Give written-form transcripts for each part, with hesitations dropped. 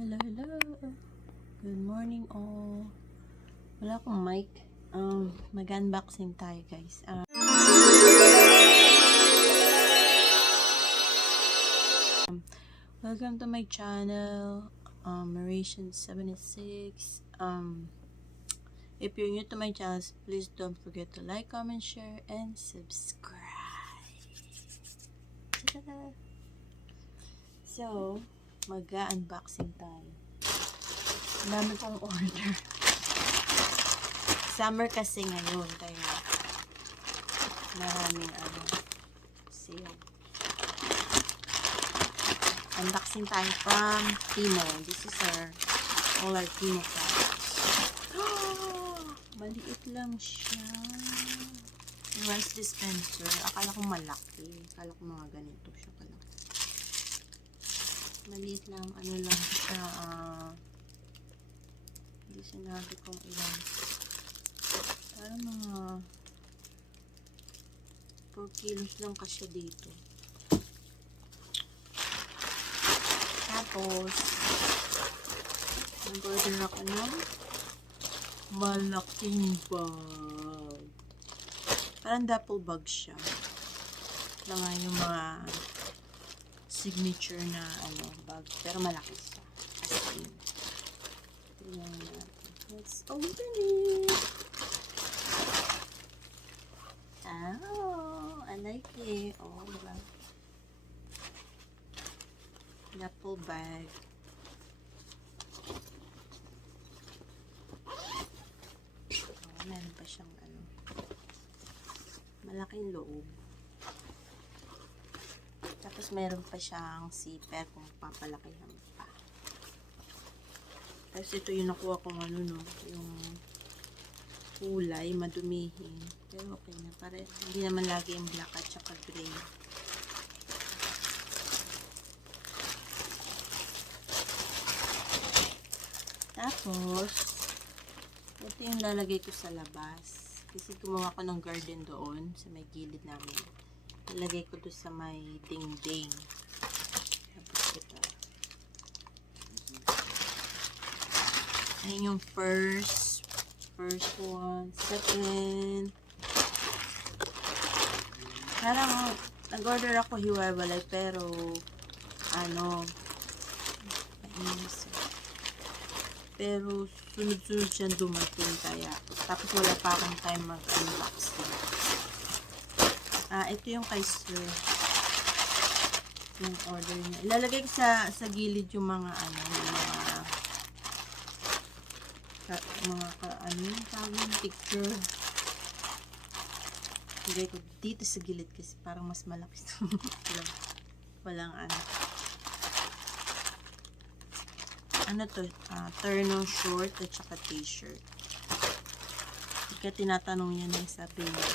Hello, hello. Good morning all. Wala akong mic. Mag-unboxing tayo guys. Welcome to my channel, Maration76. If you're new to my channel, please don't forget to like, comment, share, and subscribe. Ta-da! So, mag-unboxing tayo. Ang dami kong order. Summer kasi ngayon, kaya maraming sale. Unboxing tayo from Timo. This is all our Timo products. Maliit lang siya. Rice dispenser. Akala ko malaki. Akala ko mga ganito siya kalaki. Maliit lang. Ano lang siya. Hindi sinabi kong ilan. Parang mga 4 kilos lang kasi dito. Tapos, nag-order ako ng malaking bag. Parang duffel bag siya. Ito nga yung mga signature na bag. Pero malaki siya. As in. Tingnan natin. Let's open it. Oh, I like it. Oh, diba? Duffel bag. Oh, meron pa siyang malaking loob. Tapos meron pa siyang zipper kung papalakihan pa. Tapos ito yung nakuha kong yung kulay, madumihin. Pero okay na, pare. Hindi naman lagi yung black at saka gray. Tapos, ito yung lalagay ko sa labas. Kasi gumawa ko ng garden doon sa may gilid namin. Lalagay ko doon sa may dingding. Tapos ito. Ayun yung first one. Second. Parang nag-order ako hiwa-walay pero pero sunod-sunod siyang dumating kaya tapos wala pa akong time mag-unboxing. Ito yung kay Sir. Yung order niya. Ilalagay ko sa gilid yung mga tawag picture. Ilagay ko dito sa gilid kasi parang mas malaki. Walang turno short at saka t-shirt. Ika tinatanong niya na sabi niya,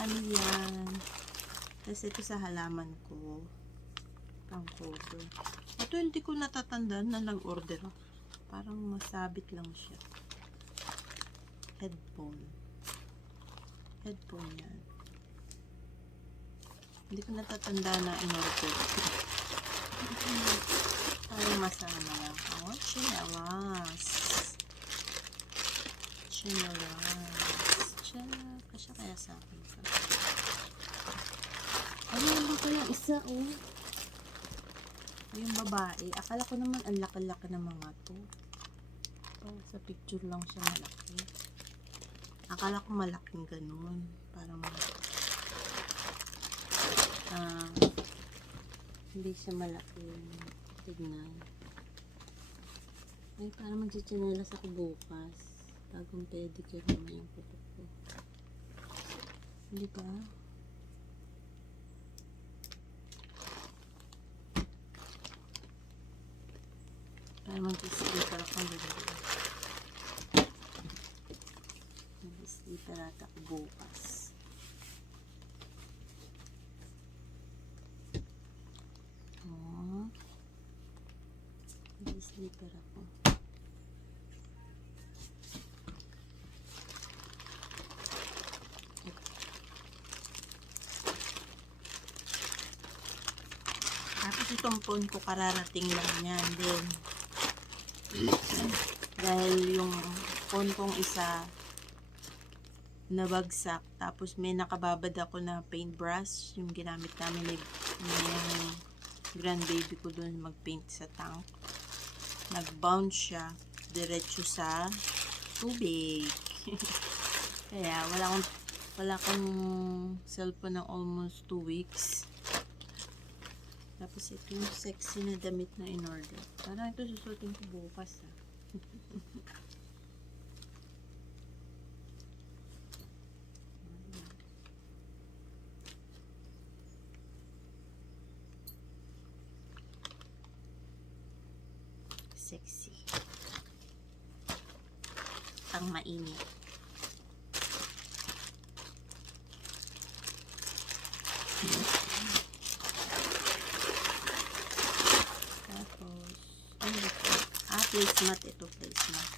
ano yan? Tapos ito sa halaman ko, pang cover. Ito hindi ko natatandaan na lang order. Parang masabit lang siya. Headphone yan. Hindi ko natatandaan na in-order. Parang masama lang. Oh, chinelas. Kasya kaya sa akin. Ano naman kaya isa, yung babae. Akala ko naman ang laki-laki ng mga to. Sa picture lang siya malaki. Akala ko malaking ganun. Parang hindi siya malaki. Tignan. Ay, parang magsichinelas ako bukas. Bagong pedicure naman yung puto ko. Hindi ba? Parang mag-sleeper ako dito. Mag-sleeper ata ako bukas. Mag-sleeper ako. Tapos Kasi itong phone ko kararating lang yan din. Dahil yung phone kong isa nabagsak. Tapos may nakababad ako na paintbrush. Yung ginamit namin yung grandbaby ko doon magpaint sa tank. Nag-bounce siya diretso sa tubig. Kaya wala akong cellphone ng almost 2 weeks. Tapos ito yung sexy na damit na in-order. Parang ito susutin ko bukas ah. Sexy. Pang mainit. Tapos, ano ito? Placemat. Ito, placemat.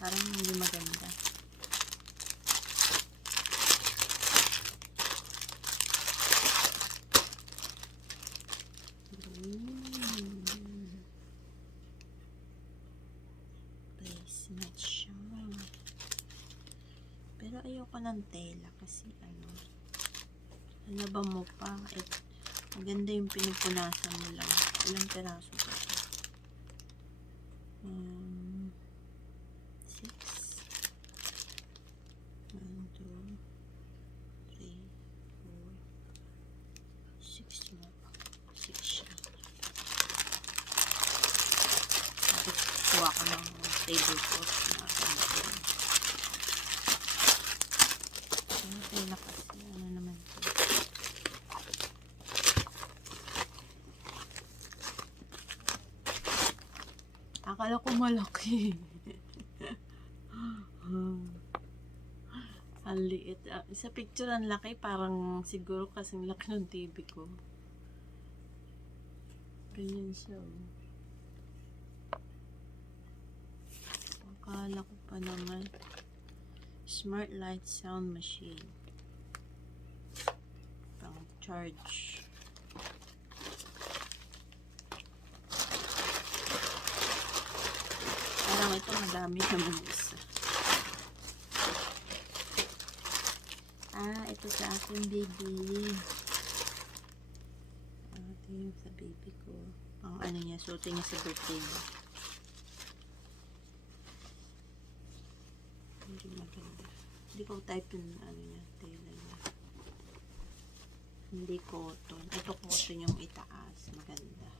Parang hindi maganda. Placemat siya. Pero ayoko ng tela kasi ano ba mo pa? Maganda yung pinupunasan mo lang. Ilang peraso pa ito? 6 1, 2, 3, 4, 6 mo. 6 siya. Tapos kuha ko ng tablecloth na pangkin. Tela kasi. Ano naman ito? Akala ko malaki. Ang liit. Sa picture ang laki. Parang siguro kasing laki ng TV ko. Ganyan siya. Akala ko pa naman. Smart light sound machine. Pang charge. Parang ito madami naman isa. Ito sa aking baby. Ito yung sa baby ko. Ang ano niya, suotin niya sa birthday niya. Hindi maganda. Hindi ko type yung ano niya, tela niya. Hindi cotton. Ito cotton yung itaas. Maganda.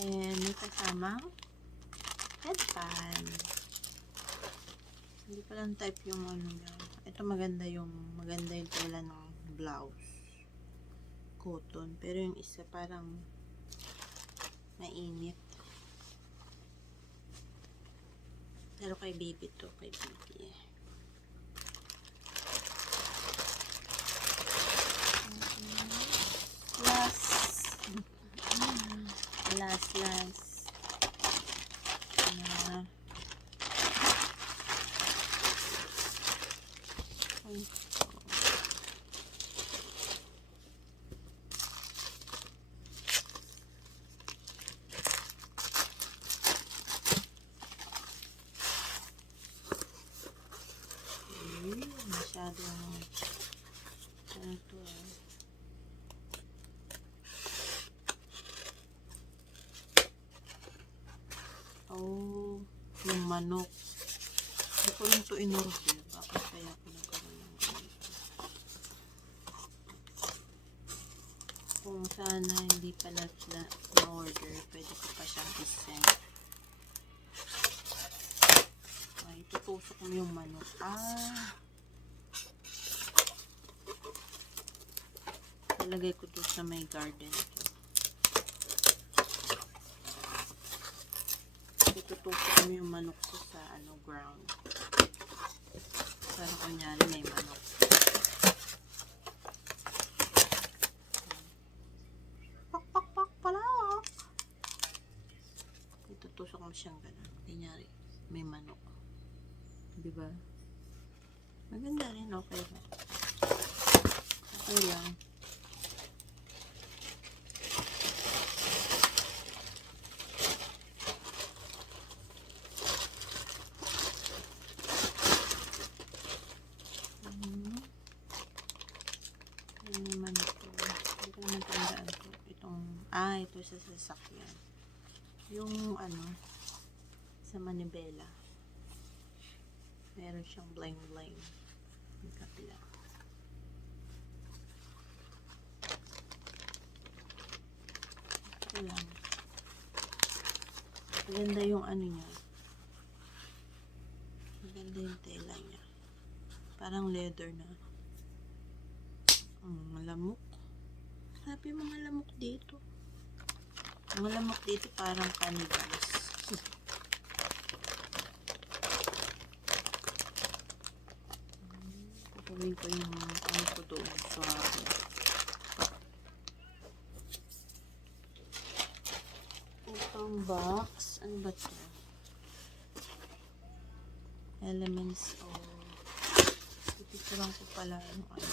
And may kasamang headband. Hindi pa lang type yung ano niya. Ito maganda yung tela ng blouse. Cotton. Pero yung isa parang mainit. Pero kay baby to. Kay baby. Last. Masyadong ano to yung manok. Hindi ko lang to in-order. Bakit kaya ko nagkaroon ng ganito? Kung sana hindi pa na-order, pwede ko pa siyang i-send. Ay, tutusok mo yung manok. Talagay ko to sa may garden ko. Tutusok mo yung manok ko sa ground. Para kunyari may manok. Pak pala. Itutusok mo siyang ganun. Kunyari may manok. Diba? Maganda rin, okay ba? Okay lang. Ano naman ito? Hindi ko naman tandaan ko. Ito sa sasakyan. Yung ano, sa manibela. Meron siyang bling-bling. Yung kapila. Ito lang. Maganda yung ano niya. Maganda yung tela niya. Parang leather na. Lamok. Sabi mga lamok dito. Mga lamok dito parang cannibals. Gawin ko yung ano ko doon sa itong box. Ano ba ito? Elements of pipicturan ko pala yung ano.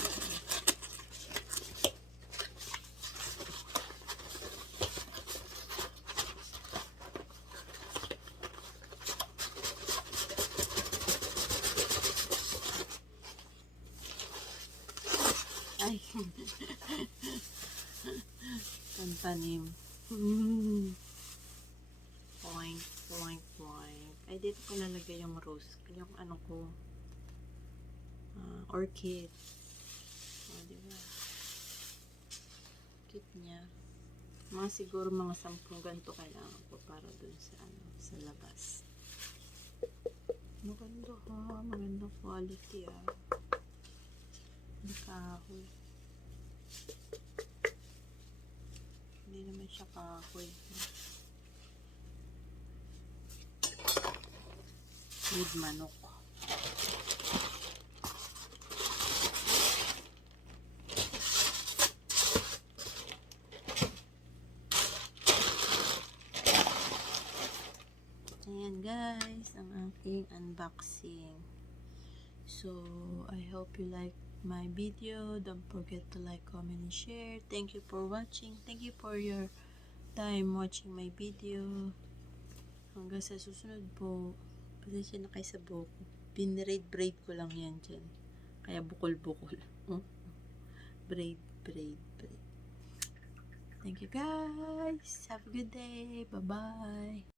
Ay. Tanim. Point, point, point. Ay, dito ko nalagay yung rose. Yung ano ko. Orchid. Diba? Cute niya. Siguro mga 10 ganito kailangan ko para dun sa ano, sa labas. Maganda ha. Maganda quality Hindi kahoy. Hindi naman siya kahoy. With manok. Ayan guys, ang aking unboxing. So, I hope you like my video. Don't forget to like, comment, and share. Thank you for watching. Thank you for your time watching my video. Hanggang sa susunod po. Pasensya na kayo sa buhok. Braid ko lang yan dyan. Kaya bukol-bukol. Braid. Thank you guys. Have a good day. Bye-bye.